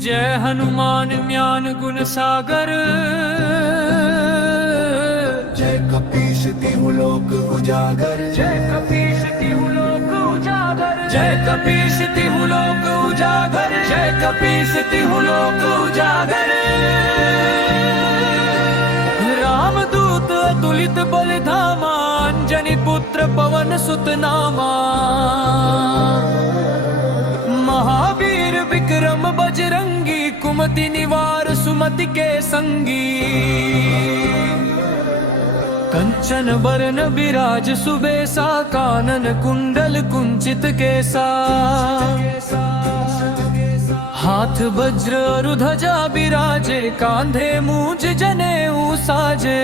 जय हनुमान ज्ञान गुण सागर, जय कपीस तिहु लोक उजागर, जय कपीस तिहु लोक उजागर, जय कपीस तिहु लोक उजागर, जय कपीस तिहु लोक उजागर। रामदूत अतुलित बल धामा, अंजनी पुत्र पवन सुत नामा। महावीर विक्रम बजरंगी, कुमति निवार सुमति के संगी। कंचन बरन बिराज सुबेसा, कानन कुंडल कुंचित केसा। हाथ वज्र और ध्वजा बिराजे, कांधे मूंज जनेऊ साजे।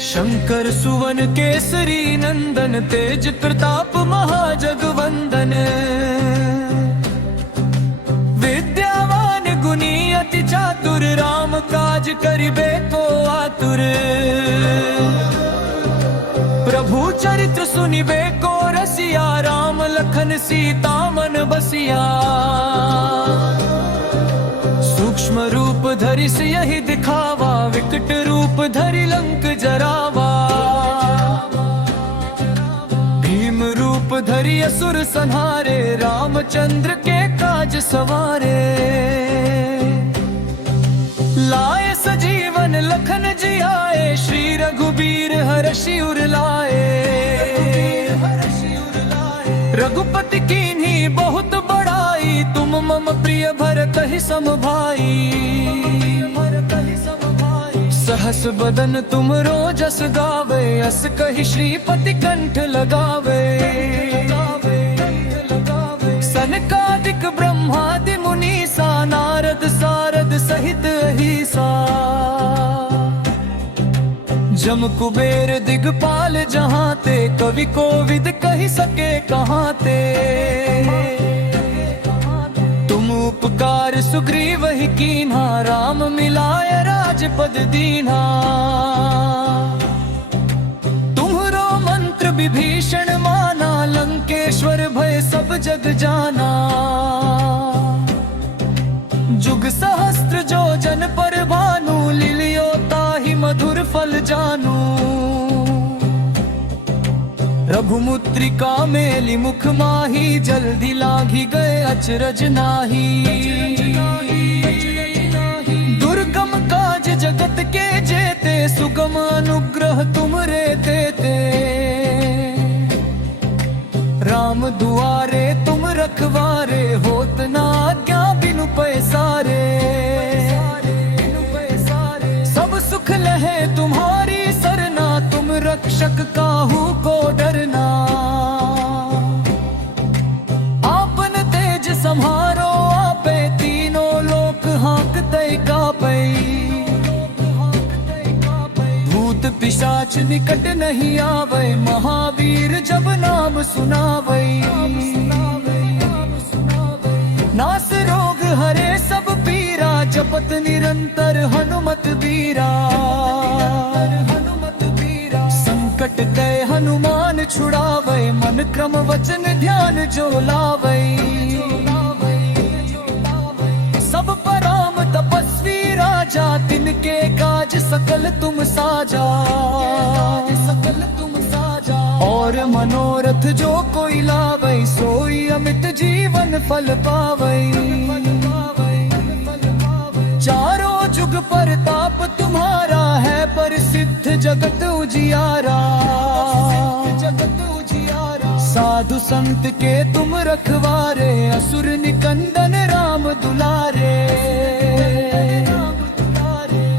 शंकर सुवन केसरी नंदन, तेज प्रताप महाजगवंदन। विद्यावान गुणी अति चातुर, राम काज करिबे को आतुर। प्रभु चरित्र सुनिबे को रसिया, राम लखन सीता मन बसिया। सूक्ष्म रूप धरि सियहि दिखावा, विकट रूप धरि लंक जरावा। भीम रूप धरि असुर संहारे, रामचंद्र के काज सवारे। लाए सजीवन लखन जियाए, श्री रघुबीर हरषि उर लाए। रघुपति कीन्ही बहुत बड़ाई, तुम मम प्रिय भरतहि सम भाई। सहस बदन तुम रोजस गावे, अस कहि श्रीपति कंठ लगावे। सनकादिक ब्रह्मादि मुनीसा, नारद सारद सहित अहिसा। जम कुबेर दिगपाल जहाँ ते, कवि कोविद कहि सके कहाँ ते। तुम उपकार सुग्रीव ही कीन्हा, राम मिलाय राजपद दीन्हा। तुम्हरो मंत्र विभीषण माना, लंकेश्वर भय सब जग जाना। जुग सहस्त्र जो जन पर भानु, लिलियो ताहि मधुर फल जानू। रघुमुद्रिका मेलि मुख माही, जल्दी लागी गए अचरज नाही। दुर्गम काज जगत के जेते, सुगम अनुग्रह तुमरे तेते। राम दुआरे तुम रखवारे, होत न आज्ञा बिनु पैसारे। सब सुख लहे तुम्हारी सरना, तुम रक्षक काहू को डरना। आपन तेज सम्हारो आपे, तीनों लोक हाँकते कापै। भूत पिशाच निकट नहीं आवे, महावीर जब नाम सुनावे। नास रोग हरे सब पीरा, जपत निरंतर हनुमत बीरा। संकट ते हनुमान छुड़ावे, मन क्रम वचन ध्यान जो लावे। सब पराम तपस्वी राजा, तिनके काज सकल तुम साजा। और मनोरथ जो कोई लावे, सोई अमित जीवन फल पावे। चारों जुग परताप तुम्हारा है, प्रसिद्ध जगत उजियारा। साधु संत के तुम रखवारे, असुर निकंदन राम दुलारे।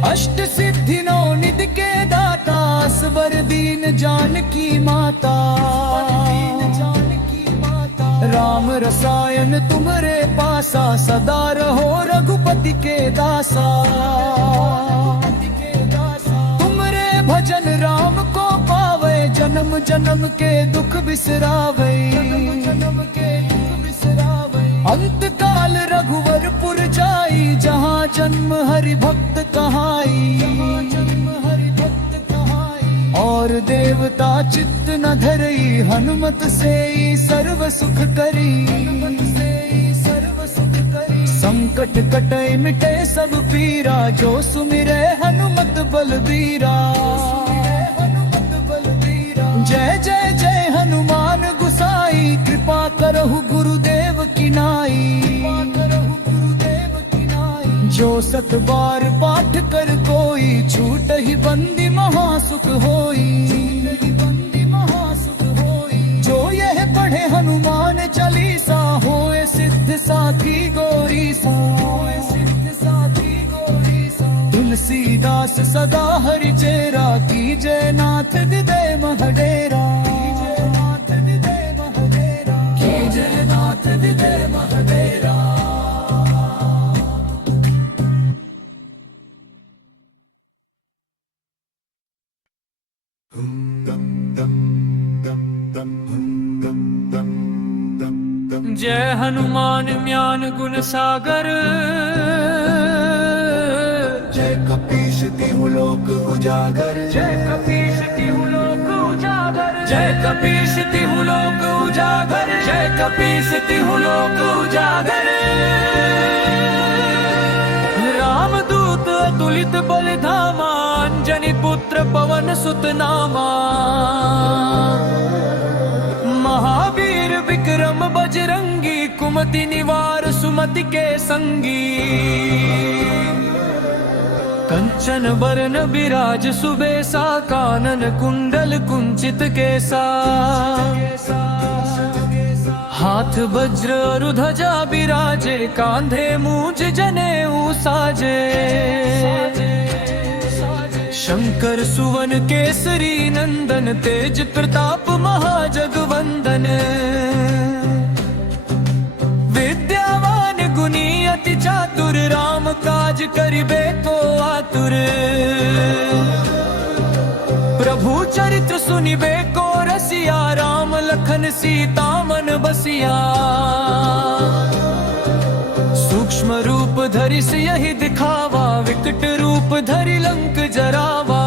अष्ट सिद्धि नौ निधि के दाता, असवर दीन जानकी माता। राम रसायन तुम्हरे पासा, सदा रहो रघुपति के दासा। तुमरे भजन राम को पावे, जन्म जन्म के दुख बिसरावे। अंत काल रघुवरपुर जाई, जहाँ जन्म हरि भक्त कहाई। और देवता चित्त न धरई, हनुमत से सर्व सुख करी। संकट कटै मिटे सब पीरा, जो सुमिरै हनुमत बलबीरा। जय जय जय हनुमान गुसाई, कृपा करहु गुरुदेव की नाई। जो सत बार पाठ कर कोई, छूट ही बंदी महासुख होई। जो यह पढ़े हनुमान चालीसा, होए सिद्ध साखी गौरीसा। तुलसीदास सदा हरि चेरा, की जय नाथ हृदय महडेरा। की जय नाथ हृदय महडेरा। जय हनुमान ज्ञान गुण सागर, जय कपीस तिहु लोक उजागर। जय कपीस तिहु लोक उजागर। जय कपीस तिहु लोक उजागर। जय कपीस तिहु लोक उजागर। रामदूत अतुलित बल धामा, अंजनी पुत्र पवन सुत नामा। महावीर विक्रम बजरंगी, कुमति निवार सुमति के संगी। कंचन बरन बिराज सुबेसा, कानन कुंडल कुंचित केसा। हाथ वज्र और ध्वजा बिराजे, कांधे मूंज जनेऊ साजे। शंकर सुवन केसरी नंदन, तेज प्रताप महाजगवंदन। विद्यावान गुणी अति चातुर, राम काज करिबे को आतुर। प्रभु चरित्र सुनिबे को रसिया, राम लखन सीता मन बसिया। सूक्ष्म रूप धरि सियहि दिखावा, विकट रूप धरि लंक जरावा।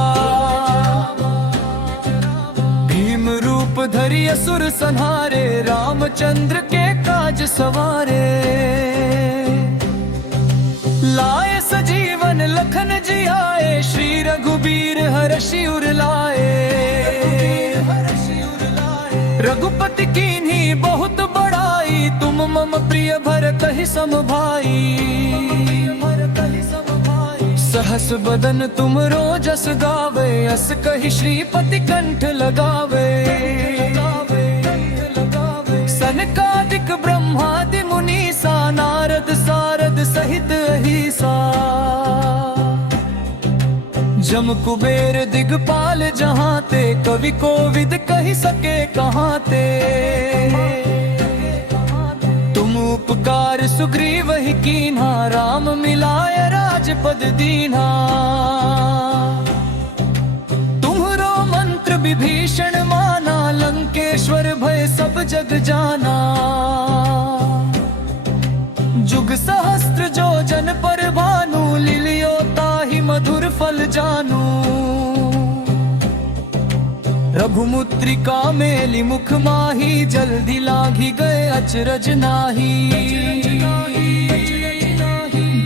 भीम रूप धरि असुर संहारे, रामचंद्र के काज सवारे। लाए सजीवन लखन जियाए, श्री रघुबीर हरषि उर लाए। रघुपति कीन्ही बहुत बड़ाई, तुम मम प्रिय भरतहि सम भाई। सहस बदन तुम रोजस गावे, अस कहि श्रीपति कंठ लगावे। सनकादिक ब्रह्मादि मुनीसा, नारद सारद सहित अहिसा। जम कुबेर दिगपाल जहाँ ते, कवि कोविद कहि सके कहाँ ते। तुम उपकार सुग्रीव ही कीन्हा, राम मिलाय राजपद दीन्हा। तुम्हरो मंत्र विभीषण माना, लंकेश्वर भय सब जग जाना। जुग सहस्त्र जो जन पर भानु, लिलियो ताहि मधुर फल जानू। रघुमुद्रिका मेलि मुख माही, जल्दी लागी गए अचरज नाही।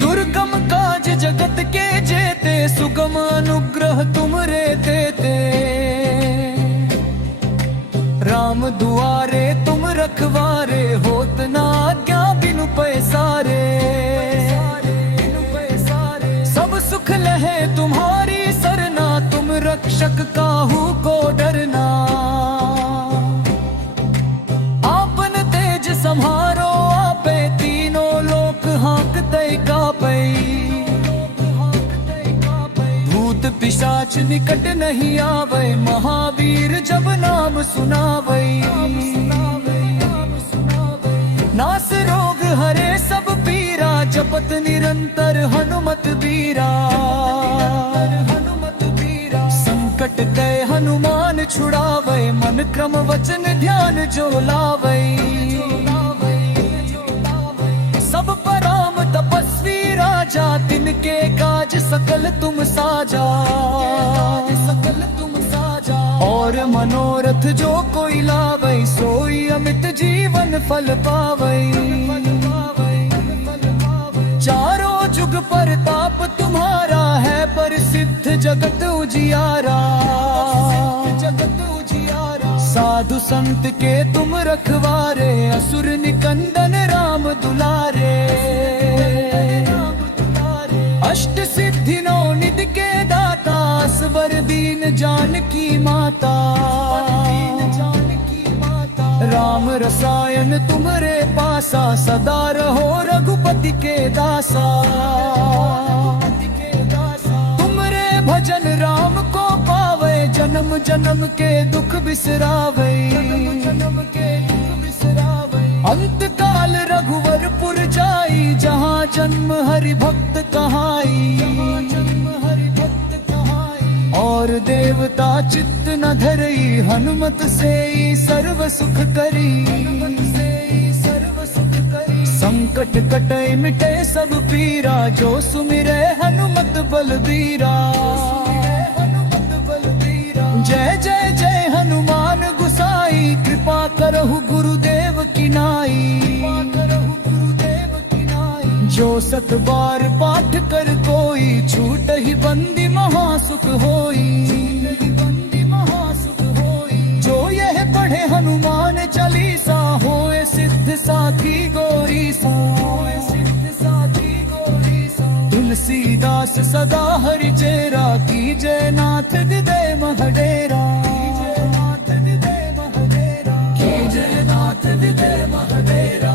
दुर्गम काज जगत के जेते, सुगम अनुग्रह तुमरे देते। राम दुआरे तुम रखवारे, होत न आज्ञा बिनु पैसारे। सब सुख लहे तुम्हारी सरना, तुम रक्षक काहू को डरना। आपन तेज सम्हारो आपे, तीनों लोक हाँकते कापै। भूत पिशाच निकट नहीं आवे, महावीर जब नाम सुनावै। नास रोग हरे सब पीरा, जपत निरंतर हनुमत बीरा। संकट ते हनुमान छुड़ावे, मन क्रम वचन ध्यान जो लावे। सब पराम तपस्वी राजा, तिनके काज सकल तुम साजा। सकल तुम साजा। और मनोरथ जो कोई लावै सोई अमित जीवन फल पावै। चारों जुग परताप तुम्हारा है प्रसिद्ध जगत उजियारा। साधु संत के तुम रखवारे असुर निकंदन राम दुलारे। अष्ट सिद्धि नौ निधि के दाता असवर दीन जानकी माता। राम रसायन तुम्हारे पासा सदा रहो रघुपति के दासा। तुमरे भजन राम को पावे जन्म जन्म के दुख बिसरावे। अंत काल रघुवरपुर जाई जहाँ जन्म हरि भक्त कहाई। और देवता चित्त न धरई हनुमत से सर्व सुख करी। संकट कटे मिटे सब पीरा जो सुमिरे हनुमत बलबीरा। जय जय जय हनुमान गुसाई कृपा करहु गुरुदेव की नाई। जो सत बार पाठ कर कोई छूट ही बंदी महासुख होई। जो यह पढ़े हनुमान चालीसा होए सिद्ध साखी गौरीसा। तुलसीदास सदा हरि चेरा की जय नाथ हृदय महडेरा। की जय नाथ हृदय महडेरा।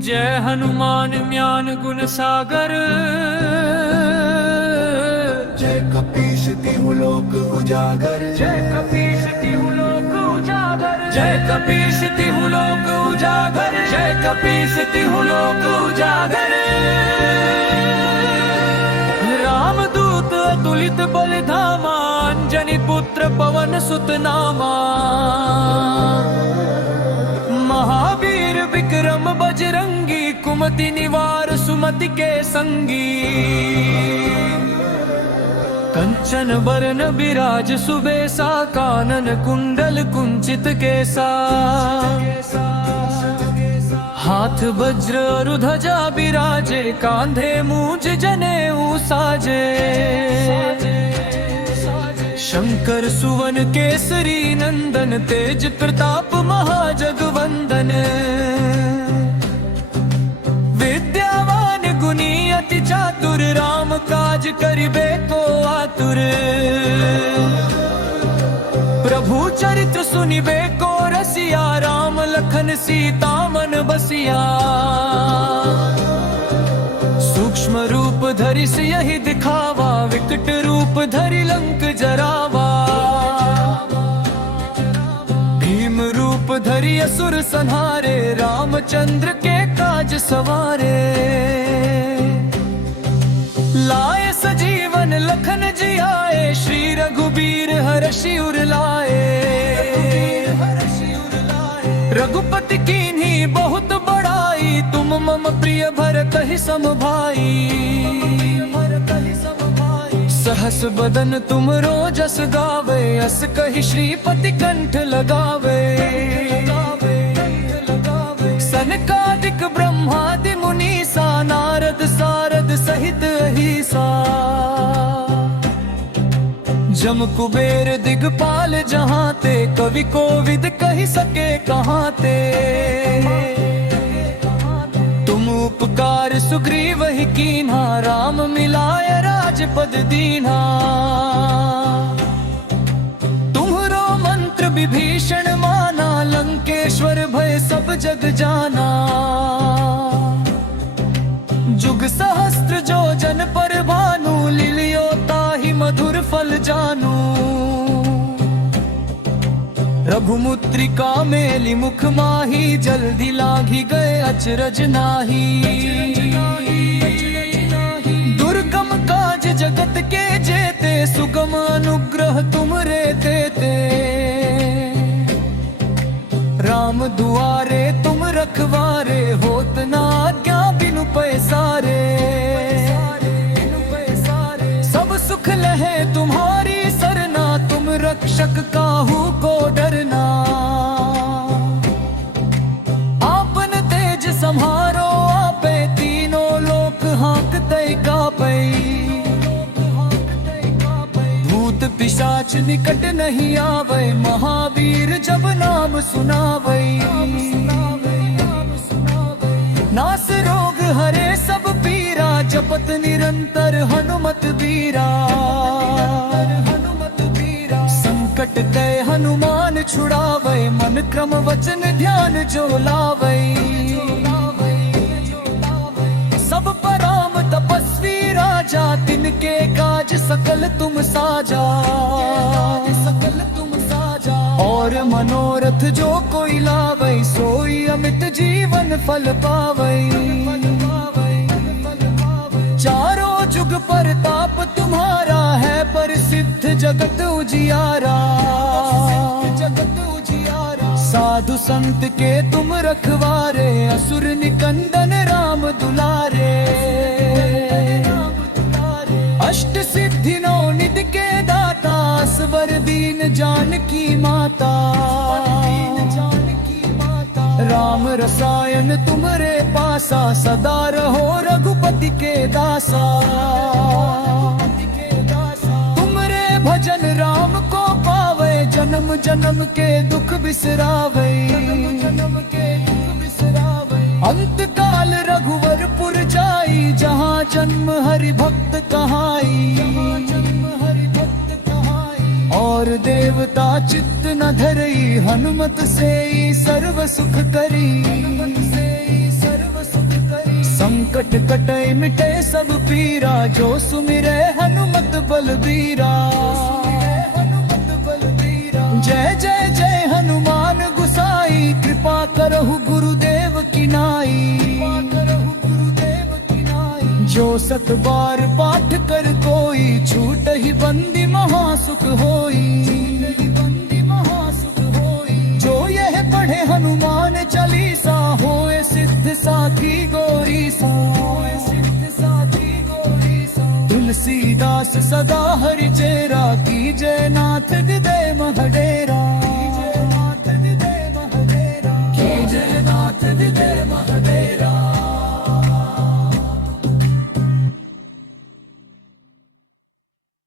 जय हनुमान ज्ञान गुण सागर। जय कपीस तिहु लोक उजागर। जय कपीस तिहु लोक उजागर। जय कपीस तिहु लोक उजागर। जय कपीस तिहु लोक उजागर। रामदूत अतुलित बल धामा अंजनी पुत्र पवन सुत नामा। महावीर विक्रम बजरंगी कुमति निवार सुमति के संगी। कंचन बरन विराज सुबेसा कानन कुंडल कुंचित केसा। हाथ वज्र और ध्वजा विराजे कांधे मूज जनेऊ साजे। शंकर सुवन केसरी नंदन तेज प्रताप महाजगवंदन। विद्यावान गुणी अति चातुर राम काज करिबे को आतुर। प्रभु चरित्र सुनिबे को रसिया राम लखन सीता मन बसिया। सूक्ष्म रूप धरि सियहि दिखावा विकट रूप धरि लंक जरावा। भीम रूप धरि असुर संहारे रामचंद्र के काज सवारे। लाए सजीवन लखन जियाए श्री रघुबीर हर्षि उर लाए। रघुपति कीन्ही बहुत बड़ाई तुम मम प्रिय भरत ही सम भाई। सहस बदन तुम रोजस गावे अस कहि श्रीपति कंठ लगावे। सनकादिक ब्रह्मादि मुनीसा नारद सारद सहित अहिसा। जम कुबेर दिगपाल जहाँ ते कवि कोविद कहि सके कहाँ ते। तुम उपकार सुग्रीव ही कीन्हा राम मिलाय राजपद दीन्हा। तुम्हरो मंत्र विभीषण माना लंकेश्वर भय सब जग जाना। जुग सहस्त्र जो जन पर भानु लिलियो ताहि मधुर फल जानू। रघुमुद्रिका मेली मुख माही जल्दी लागी गए अचरज नाही। दुर्गम काज जगत के जेते सुगम अनुग्रह तुमरे देते। राम दुआरे तुम रखवारे, होत ना आज्ञा बिनु पैसारे। सब सुख लहे तुम्हारी सरना, तुम रक्षक काहू को डरना। आपन तेज संहारो आपे, तीनों लोक हाँकते कापै। भूत पिशाच निकट नहीं आवे, महावीर जब नाम सुनावै। नास रोग हरे सब पीरा, जपत निरंतर हनुमत बीरा। संकट ते हनुमान छुड़ावे, मन क्रम वचन ध्यान जो लावै। सब पराम तपस्वी राजा, तिनके काज सकल तुम साजा। और मनोरथ जो कोई लावै, सोई अमित जीवन फल पावै। चारों जुग परताप तुम्हारा है, प्रसिद्ध जगत उजियारा। साधु संत के तुम रखवारे, असुर निकंदन राम दुलारे। अष्ट सिद्धि नौ निधि के दाता, असवर दीन जानकी माता। राम रसायन तुम्हारे पासा, सदा रहो रघुपति के दासा। तुमरे भजन राम को पावे, जन्म जन्म के दुख बिसरावे। अंत काल रघुवरपुर जाई, जहाँ जन्म हरि भक्त कहाई। और देवता चित्त न धरई, हनुमत से सर्व सुख करी। संकट कटे मिटे सब पीरा, जो सुमिरे हनुमत बलबीरा। जय जय जय हनुमान गुसाई, कृपा करहु गुरुदेव की नाई। जो सत बार पाठ कर कोई, छूट ही बंदी महासुख होई। जो यह पढ़े हनुमान चालीसा, होए सिद्ध साखी गौरी सा। तुलसीदास सदा हरि चेरा, की जय नाथ हृदय महडेरा।